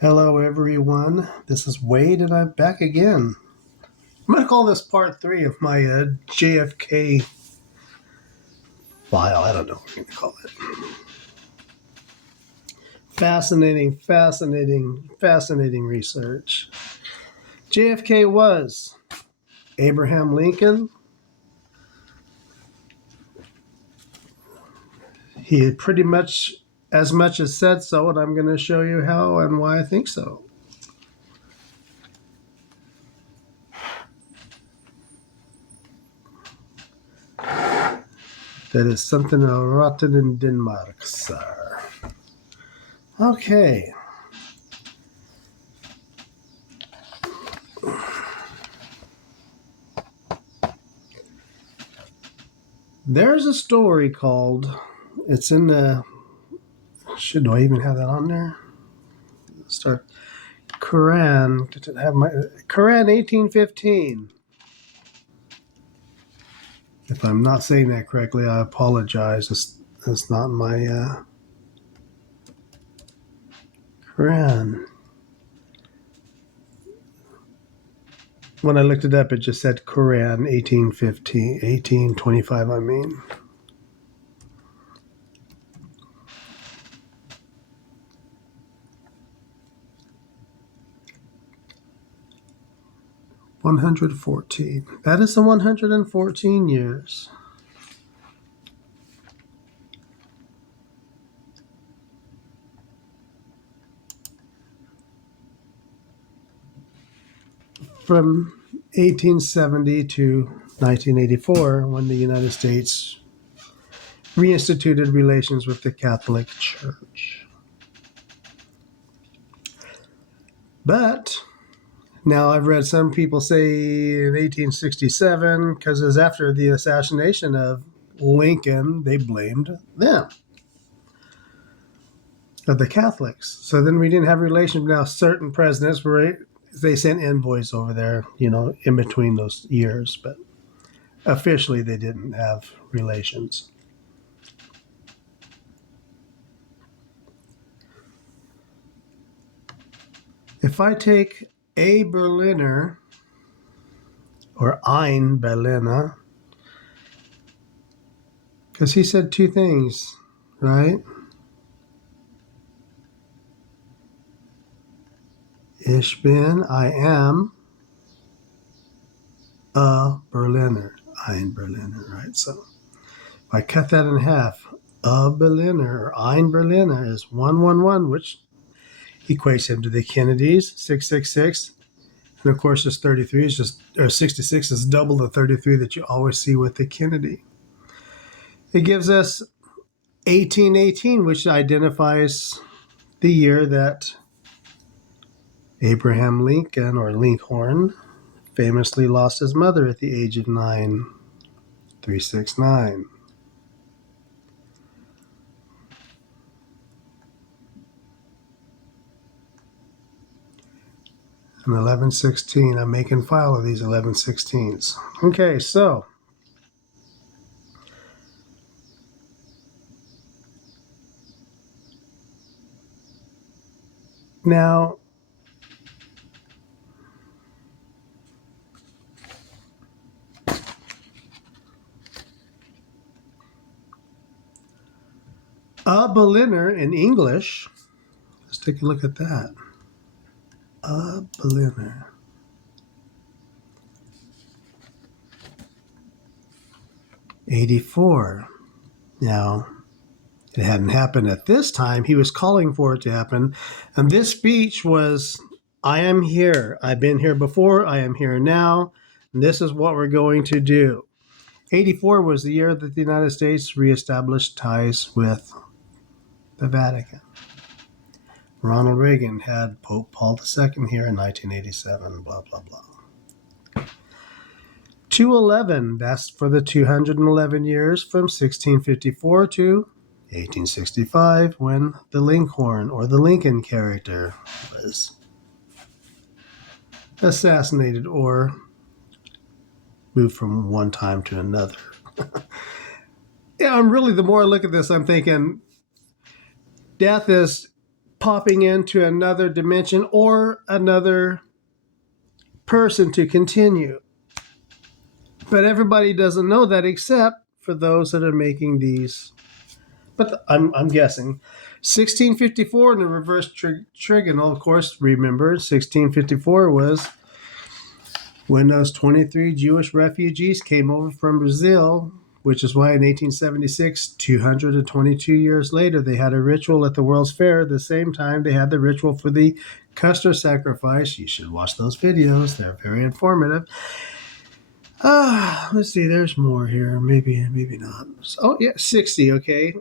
Hello, everyone. This is Wade, and I'm back again. I'm going to call this part 3 of my JFK file. I don't know what I'm going to call it. Fascinating research. JFK was Abraham Lincoln. He had pretty much as said so, and I'm going to show you how and why I think so. That is something rotten in Denmark, sir. Okay. There's a story called, it's in the, do I even have that on there? Start Quran, Quran 1815. If I'm not saying that correctly, I apologize. It's not my Quran. When I looked it up, it just said Quran 1815, 1825, I mean. $114. That is the 114 years. From 1870 to 1984, when the United States reinstituted relations with the Catholic Church. But now I've read some people say in 1867, because it was after the assassination of Lincoln, they blamed them, of the Catholics. So then we didn't have relations. Now certain presidents they sent envoys over there, in between those years, but officially they didn't have relations. If I take a Berliner, or Ein Berliner, because he said two things, right? I am a Berliner, Ein Berliner, right? So if I cut that in half, a Berliner, or Ein Berliner, is 111, which equates him to the Kennedys, 666. And of course, this 33 is or 66 is double the 33 that you always see with the Kennedy. It gives us 1818, which identifies the year that Abraham Lincoln, or Lincoln, famously lost his mother at the age of 9, 369. And 1116, I'm making file of these 1116s. Okay, so now a Berliner in English, let's take a look at that. A Berliner. '84. Now, it hadn't happened at this time. He was calling for it to happen. And this speech was, I am here. I've been here before. I am here now. And this is what we're going to do. '84 was the year that the United States reestablished ties with the Vatican. Ronald Reagan had Pope Paul II here in 1987, blah, blah, blah. 211, that's for the 211 years from 1654 to 1865, when the Lincoln, or the Lincoln character, was assassinated or moved from one time to another. Yeah, the more I look at this, I'm thinking death is popping into another dimension or another person to continue. But everybody doesn't know that except for those that are making these. But I'm guessing. 1654 in the reverse trigonal, of course, remember, 1654 was when those 23 Jewish refugees came over from Brazil, which is why in 1876, 222 years later, they had a ritual at the World's Fair. At the same time, they had the ritual for the Custer sacrifice. You should watch those videos. They're very informative. Let's see. There's more here. Maybe not. Oh, yeah, 60, okay.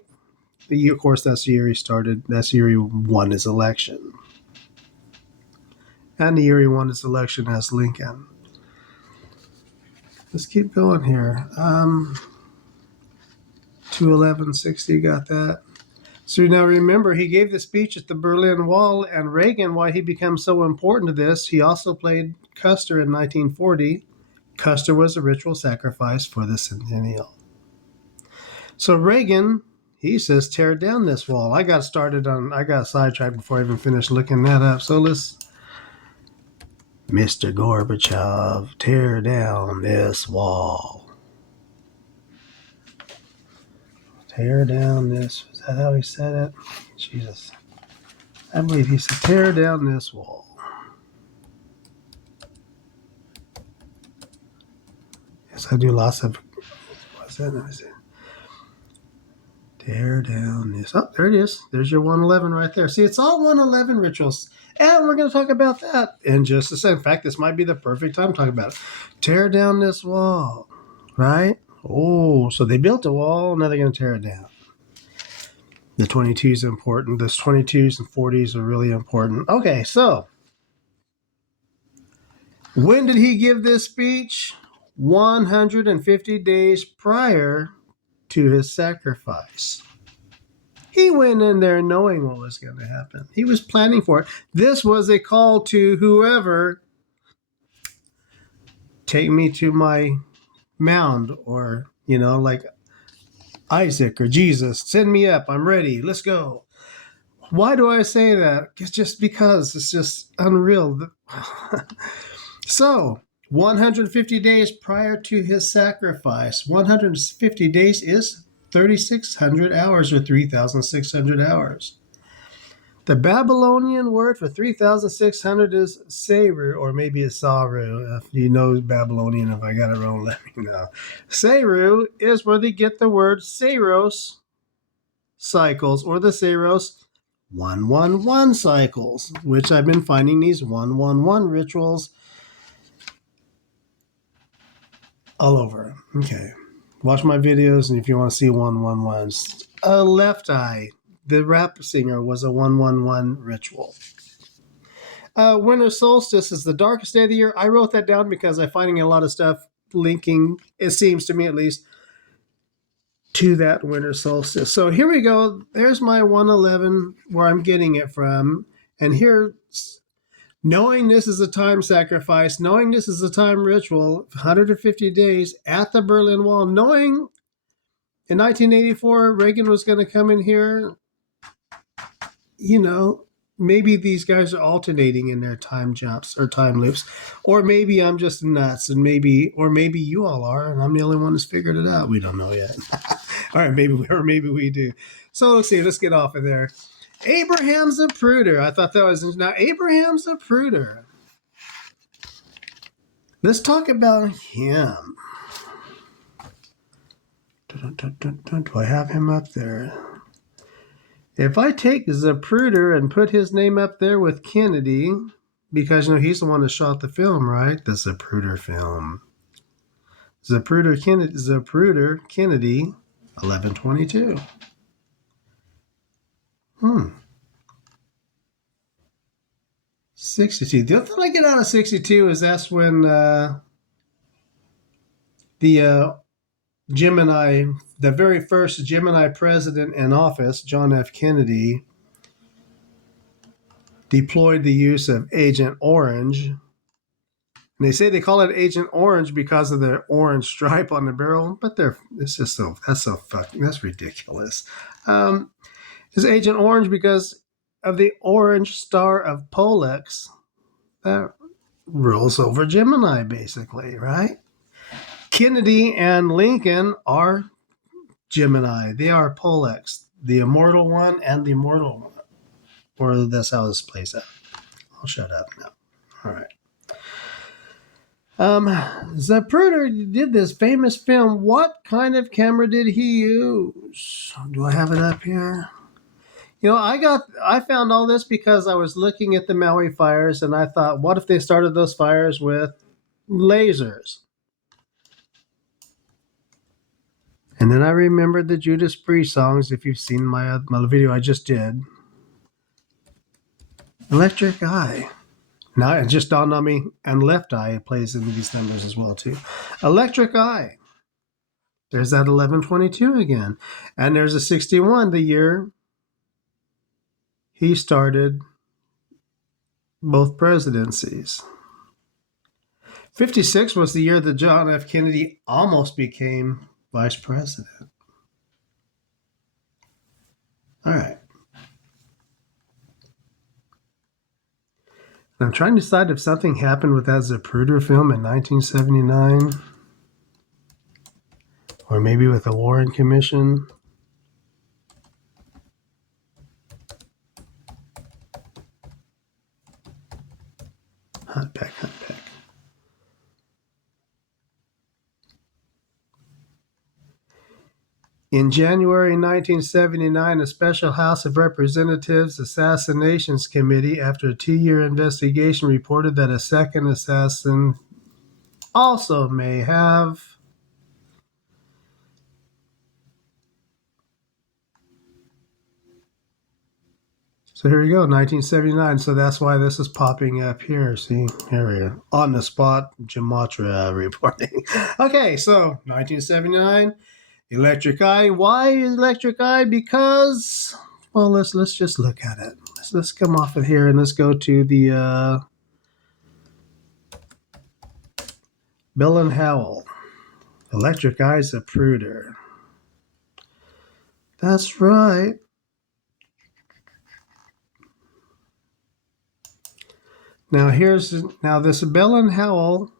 Of course, that's the year he started. That's the year he won his election. And the year he won his election as Lincoln. Let's keep going here. 21160, got that. So now remember, he gave the speech at the Berlin Wall, and Reagan, why he became so important to this, he also played Custer in 1940. Custer was a ritual sacrifice for the centennial. So Reagan, he says, tear down this wall. I got sidetracked before I even finished looking that up. So let's, Mr. Gorbachev, tear down this wall. Tear down this. Is that how he said it? Jesus. I believe he said, tear down this wall. Yes, I do lots of. What's that? Let me see. Tear down this. Oh, there it is. There's your 111 right there. See, it's all 111 rituals. And we're going to talk about that in just a second. In fact, this might be the perfect time to talk about it. Tear down this wall. Right? Oh, so they built a wall. Now they're going to tear it down. The 22 is important. Those 22s and 40s are really important. Okay, so when did he give this speech? 150 days prior to his sacrifice. He went in there knowing what was going to happen. He was planning for it. This was a call to whoever, take me to my mound, or, like Isaac or Jesus, send me up. I'm ready. Let's go. Why do I say that? It's just because it's just unreal. So, 150 days prior to his sacrifice. 150 days is 3,600 hours or 3,600 hours. The Babylonian word for 3,600 is Seru, or maybe it's Saru. If you know Babylonian, if I got it wrong, let me know. Seru is where they get the word Seros cycles, or the Seros 111 cycles, which I've been finding these 111 rituals all over. Okay. Watch my videos, and if you want to see 111s. Left Eye, the rap singer, was a 111 ritual. Winter solstice is the darkest day of the year. I wrote that down because I'm finding a lot of stuff linking, it seems to me at least, to that winter solstice. So here we go. There's my 111, where I'm getting it from. And here, knowing this is a time sacrifice, knowing this is a time ritual, 150 days at the Berlin Wall, knowing in 1984 Reagan was going to come in here, maybe these guys are alternating in their time jumps or time loops, or maybe I'm just nuts, and maybe you all are, and I'm the only one who's figured it out. We don't know yet. All right, maybe we do. So let's see. Let's get off of there. Abraham Zapruder. I thought that was now Abraham Zapruder. Let's talk about him. Do I have him up there? If I take Zapruder and put his name up there with Kennedy, because he's the one that shot the film, right? The Zapruder film. Zapruder Kennedy, 1122. 62. The other thing I get out of 62 is that's when the very first Gemini president in office, John F. Kennedy, deployed the use of Agent Orange. And they say they call it Agent Orange because of the orange stripe on the barrel, but that's ridiculous. It's Agent Orange because of the orange star of Pollux that rules over Gemini, basically, right? Kennedy and Lincoln are Gemini. They are Pollux, the immortal one and the immortal one. Or that's how this plays out. I'll shut up now. All right. Zapruder did this famous film. What kind of camera did he use? Do I have it up here? I found all this because I was looking at the Maui fires and I thought, what if they started those fires with lasers? And then I remembered the Judas Priest songs. If you've seen my video I just did, Electric Eye. Now it just dawned on me, and Left Eye plays into these numbers as well too. Electric Eye. There's that 1122 again, and there's a 61, the year he started both presidencies. 56 was the year that John F. Kennedy almost became vice president. All right. I'm trying to decide if something happened with that Zapruder film in 1979, or maybe with the Warren Commission. Hunt peck. In January 1979, a special House of Representatives Assassinations Committee, after a 2-year investigation, reported that a second assassin also may have So here we go, 1979. So that's why this is popping up here. See, here we are. On the spot, Gematria reporting. Okay, so 1979. Electric Eye. Why Electric Eye? Because, well, let's just look at it. Let's come off of here and let's go to the Bell and Howell. Electric Eye's Zapruder. That's right. Now this Bell and Howell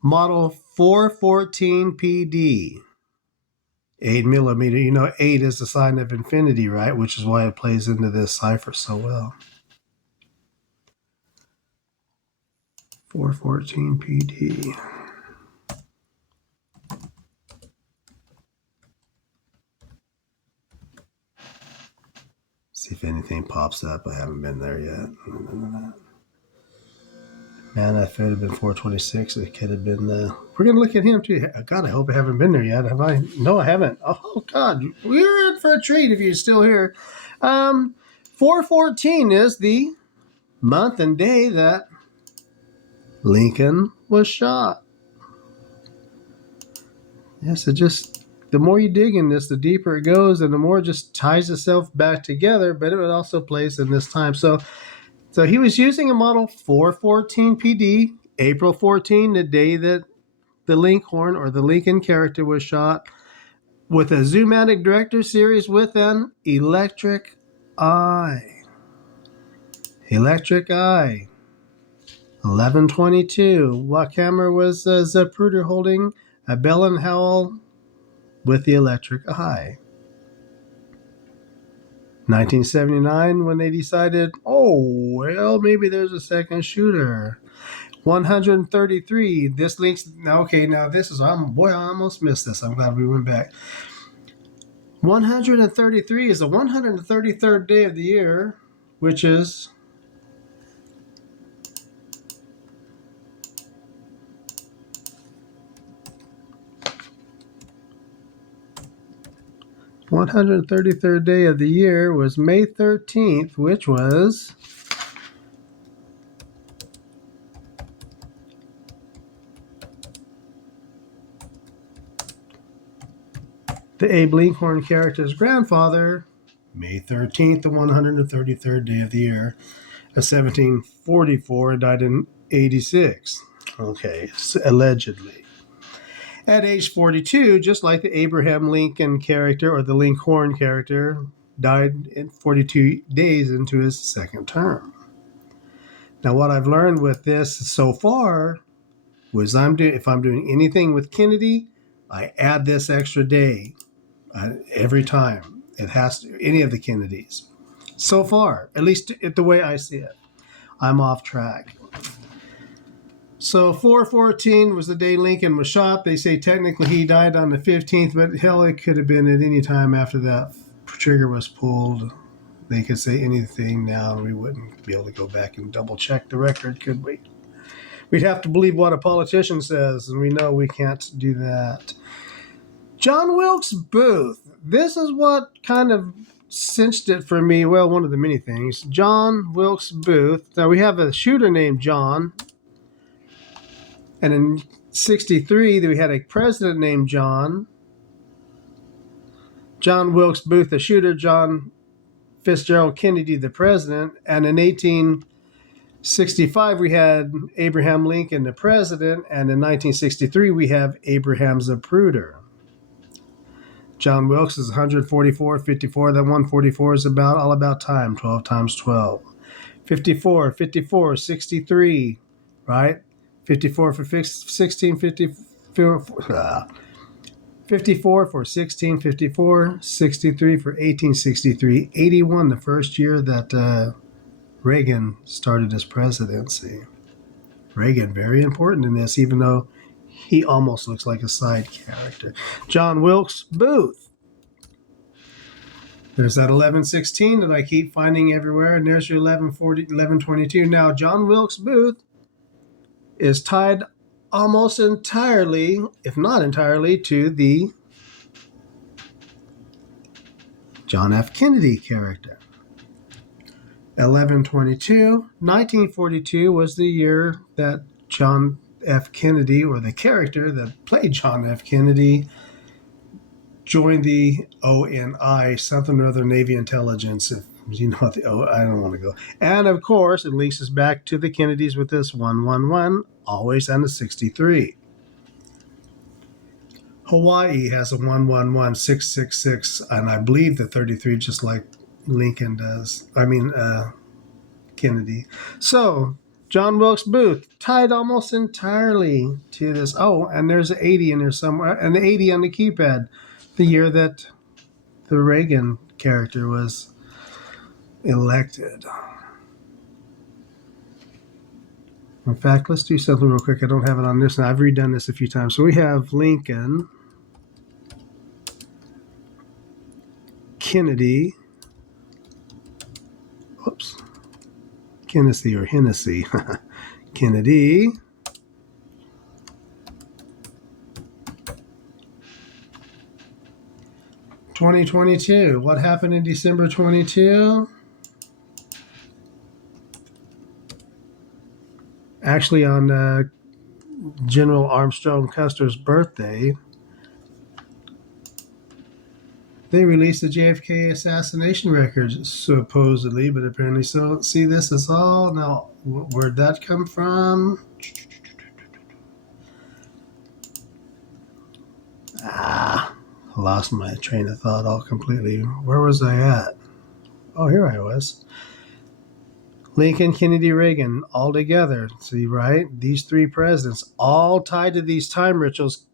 model 414 PD. 8 millimeter. You know, 8 is the sign of infinity, right? Which is why it plays into this cipher so well. 414 PD. See if anything pops up. I haven't been there yet. Man, if it had been 426, it could have been we're going to look at him too. God, I hope I haven't been there yet. Have I? No, I haven't. Oh, God. We're in for a treat if you're still here. 414 is the month and day that Lincoln was shot. Yes, the more you dig in this, the deeper it goes, and the more it just ties itself back together, but it also plays in this time. So he was using a model 414 PD, April 14, the day that the Lincoln or the Lincoln character was shot, with a Zoomatic Director series with an Electric Eye. Electric Eye. 1122. What camera was Zapruder holding? A Bell and Howell with the Electric Eye. 1979, when they decided, maybe there's a second shooter. 133. This links. Okay, now this is. I almost missed this. I'm glad we went back. 133 is the 133rd day of the year, which is the 133rd day of the year was May 13th, which was the Abe Lincoln character's grandfather. May 13th, the 133rd day of the year of 1744, died in 86. Okay, allegedly. At age 42, just like the Abraham Lincoln character or the Lincoln character, died in 42 days into his second term. Now, what I've learned with this so far was if I'm doing anything with Kennedy, I add this extra day every time. It has to, any of the Kennedys. So far, at least the way I see it, I'm off track. So 4/14 was the day Lincoln was shot. They say technically he died on the 15th, but hell, it could have been at any time after that trigger was pulled. They could say anything now, and we wouldn't be able to go back and double check the record, could we? We'd have to believe what a politician says, and we know we can't do that. John Wilkes Booth. This is what kind of cinched it for me. Well, one of the many things. John Wilkes Booth. Now, we have a shooter named John. And in 63, we had a president named John. John Wilkes Booth, the shooter. John Fitzgerald Kennedy, the president. And in 1865, we had Abraham Lincoln, the president. And in 1963, we have Abraham Zapruder. John Wilkes is 144, 54. That 144 is all about time, 12 times 12. 54, 54, 63, right? 54 for 16, 54 for 1654, 63 for 1863, 81 the first year that Reagan started his presidency. Reagan, very important in this, even though he almost looks like a side character. John Wilkes Booth. There's that 1116 that I keep finding everywhere, and there's your 1140, 1122. Now, John Wilkes Booth is tied almost entirely, if not entirely, to the John F. Kennedy character. 1122, 1942 was the year that John F. Kennedy, or the character that played John F. Kennedy, joined the ONI, something or other Navy Intelligence. If you know what I don't want to go. And of course, it links us back to the Kennedys with this 111, always on the 63. Hawaii has a 111666, and I believe the 33, just like Lincoln does. Kennedy. So, John Wilkes Booth tied almost entirely to this. Oh, and there's an 80 in there somewhere, and the 80 on the keypad, the year that the Reagan character was elected. In fact, let's do something real quick. I don't have it on this, and I've redone this a few times. So we have Lincoln, Kennedy, Hennessy, Kennedy, (2022). What happened in December 22? Actually, on General Armstrong Custer's birthday, they released the JFK assassination records, supposedly, but apparently so. See, this is all now. Where'd that come from? I lost my train of thought all completely. Where was I at? Oh, here I was. Lincoln, Kennedy, Reagan, all together. See, right? These three presidents, all tied to these time rituals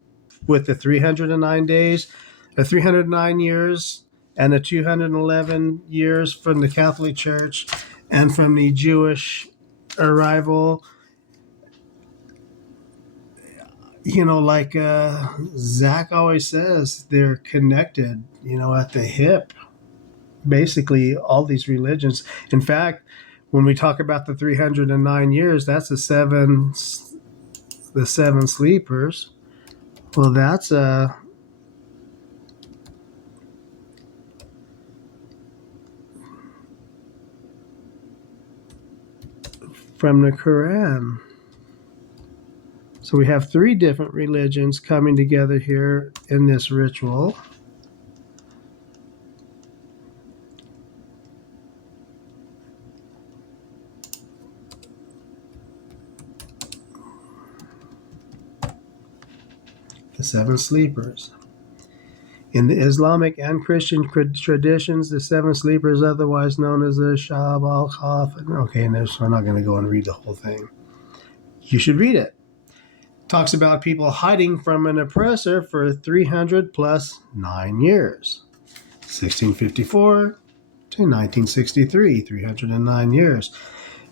with the 309 days, the 309 years, and the 211 years from the Catholic Church and from the Jewish arrival. You know, like Zach always says, they're connected, at the hip. Basically, all these religions. In fact, when we talk about the 309 years, that's the seven sleepers. Well, that's from the Quran. So we have three different religions coming together here in this ritual. The seven sleepers. In the Islamic and Christian traditions, the seven sleepers, otherwise known as the Shab al Khaf. Okay, and we're not going to go and read the whole thing. You should read it. Talks about people hiding from an oppressor for 300 plus 9 years. 1654 to 1963, 309 years.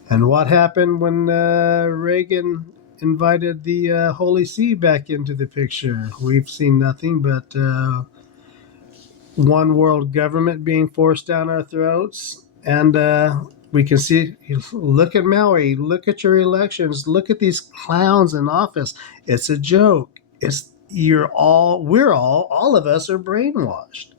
And what happened when Reagan invited the Holy See back into the picture? We've seen nothing but one world government being forced down our throats. And we can see, look at Maui, look at your elections, look at these clowns in office. It's a joke. All of us are brainwashed.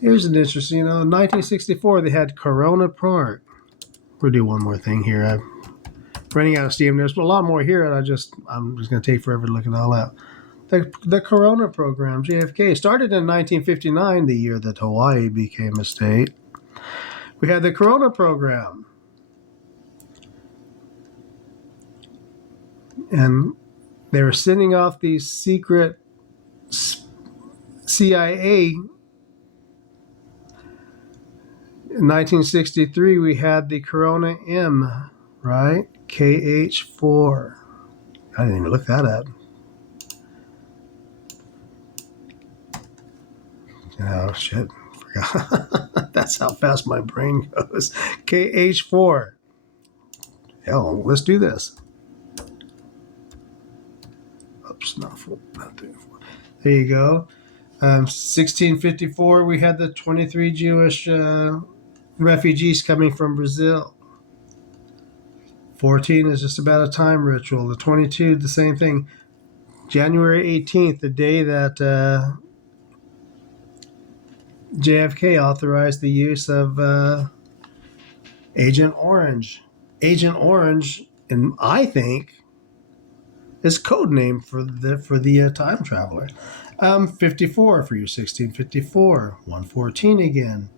Here's an interesting, in 1964 they had Corona Park. We'll do one more thing here. I'm running out of steam. There's a lot more here, and I'm just going to take forever to look it all out. The Corona program, JFK, started in 1959, the year that Hawaii became a state. We had the Corona program. And they were sending off these secret CIA. In 1963, we had the Corona M, right? KH4. I didn't even look that up. Oh, shit. Forgot. That's how fast my brain goes. KH4. Hell, let's do this. Oops, not there. There you go. 1654, we had the 23 Jewish refugees coming from Brazil. 14 is just about a time ritual. The 22, the same thing. January 18th, the day that JFK authorized the use of Agent Orange. Agent Orange, and I think, is code name for the time traveler. 54 for your 1654. 114 again.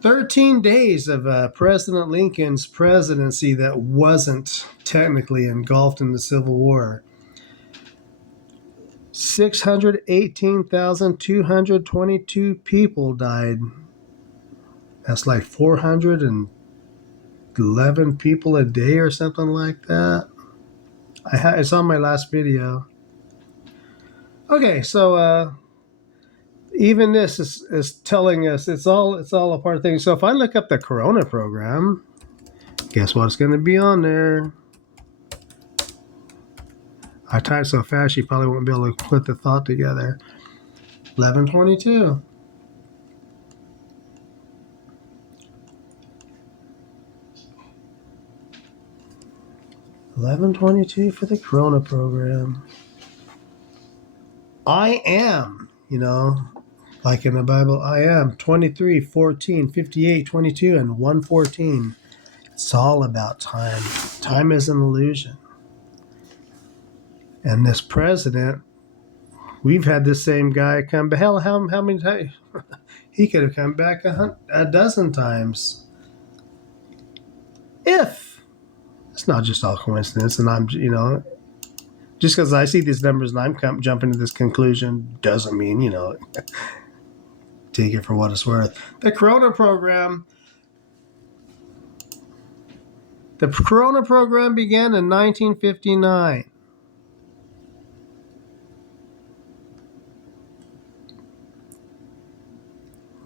13 days of President Lincoln's presidency that wasn't technically engulfed in the Civil War. 618,222 people died. That's like 411 people a day or something like that. It's on my last video. Okay, so even this is telling us it's all a part of things. So if I look up the Corona program, guess what's going to be on there? I typed so fast you probably won't be able to put the thought together. 1122. $11.22 for the Corona program. I am, like in the Bible, I am 23, 14, 58, 22, and 114. It's all about time. Time is an illusion. And this president, we've had this same guy come back. Hell, how many times? He could have come back a dozen times. If it's not just all coincidence, and I'm, just because I see these numbers and I'm jumping to this conclusion doesn't mean, take it for what it's worth. The Corona program. The Corona program began in 1959.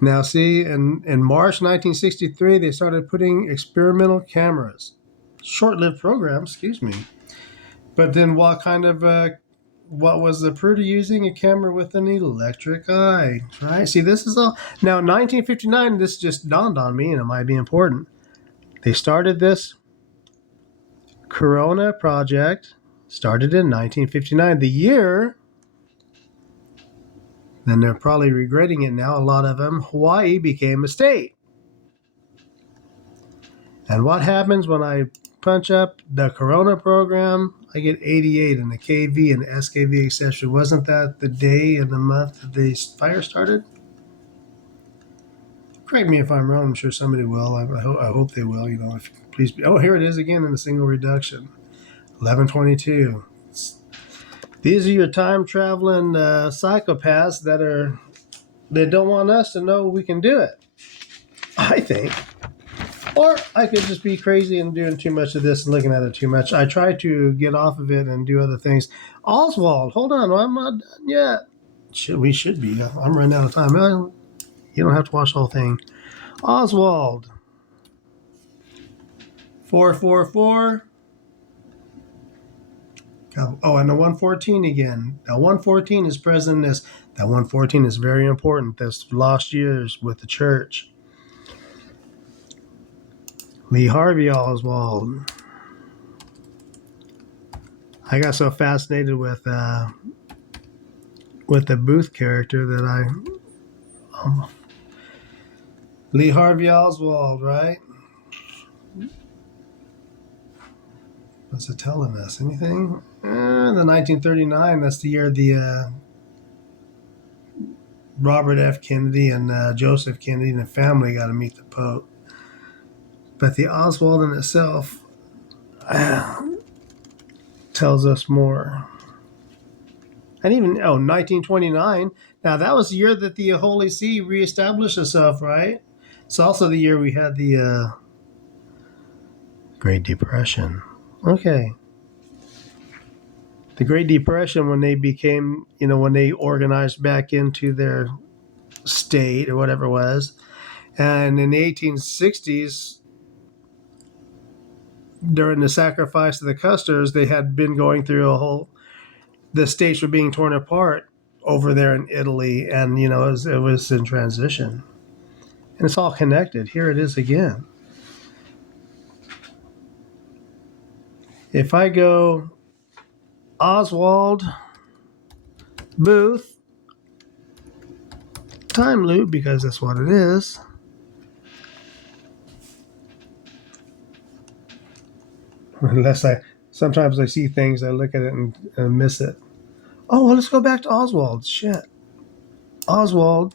Now, see, in March 1963, they started putting experimental cameras. Short-lived program, excuse me. But then what was the Prudy using? A camera with an electric eye, right? See, this is all. Now, 1959, this just dawned on me, and it might be important. They started this Corona project, started in 1959. The year, then they're probably regretting it now, a lot of them, Hawaii became a state. And what happens when I punch up the Corona program? I get 88 in the KV and the SKV exception. Wasn't that the day and the month that the fire started? Correct me if I'm wrong. I'm sure somebody will. I hope they will. please be. Oh, here it is again in the single reduction. 1122. These are your time traveling psychopaths that don't want us to know we can do it, I think. Or I could just be crazy and doing too much of this and looking at it too much. I try to get off of it and do other things. Oswald, hold on, I'm not done yet. We should be. I'm running out of time. You don't have to watch the whole thing. Oswald, 444. Oh, and the 114 again. That 114 is present in this. That 114 is very important. That's lost years with the church. Lee Harvey Oswald. I got so fascinated with the Booth character that Lee Harvey Oswald, right? What's it telling us? Anything? The 1939. That's the year the Robert F. Kennedy and Joseph Kennedy and the family got to meet the Pope. But the Oswald in itself tells us more. And even 1929. Now that was the year that the Holy See reestablished itself, right? It's also the year we had the Great Depression. Okay. The Great Depression, when they became, when they organized back into their state or whatever it was. And in the 1860s, during the sacrifice of the Custers, they had been going through the states were being torn apart over there in Italy. And, it was in transition. And it's all connected. Here it is again. If I go Oswald, Booth, time loop, because that's what it is. Unless sometimes I see things, I look at it and miss it. Oh, well, let's go back to Oswald. Shit. Oswald,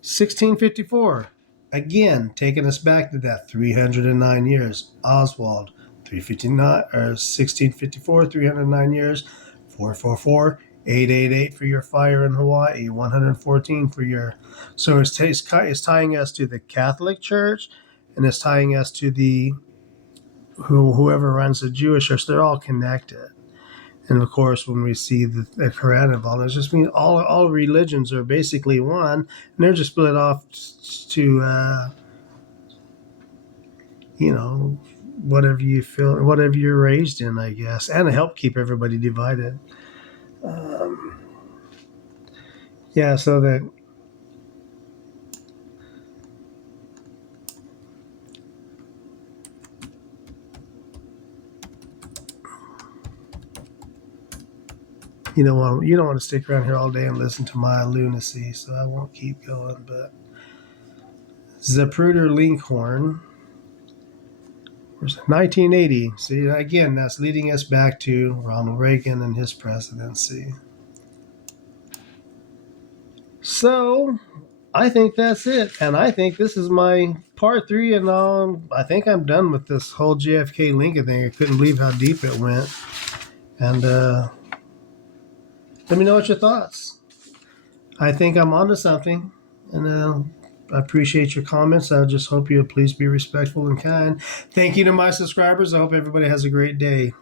1654. Again, taking us back to that 309 years. Oswald, 359 or 1654, 309 years. 444, 888 for your fire in Hawaii. 114 for your. So it's tying us to the Catholic Church, and it's tying us to the whoever runs the Jewish church. They're all connected. And of course, when we see the Quran involved, it just means all religions are basically one, and they're just split off to, whatever you feel, whatever you're raised in, I guess, and to help keep everybody divided. So that. You don't want to stick around here all day and listen to my lunacy, so I won't keep going. But Zapruder Lincoln, 1980. See, again, that's leading us back to Ronald Reagan and his presidency. So I think that's it, and I think this is my part 3, and I think I'm done with this whole JFK Lincoln thing. I couldn't believe how deep it went, and let me know what your thoughts. I think I'm onto something, and I appreciate your comments. I just hope you'll please be respectful and kind. Thank you to my subscribers. I hope everybody has a great day.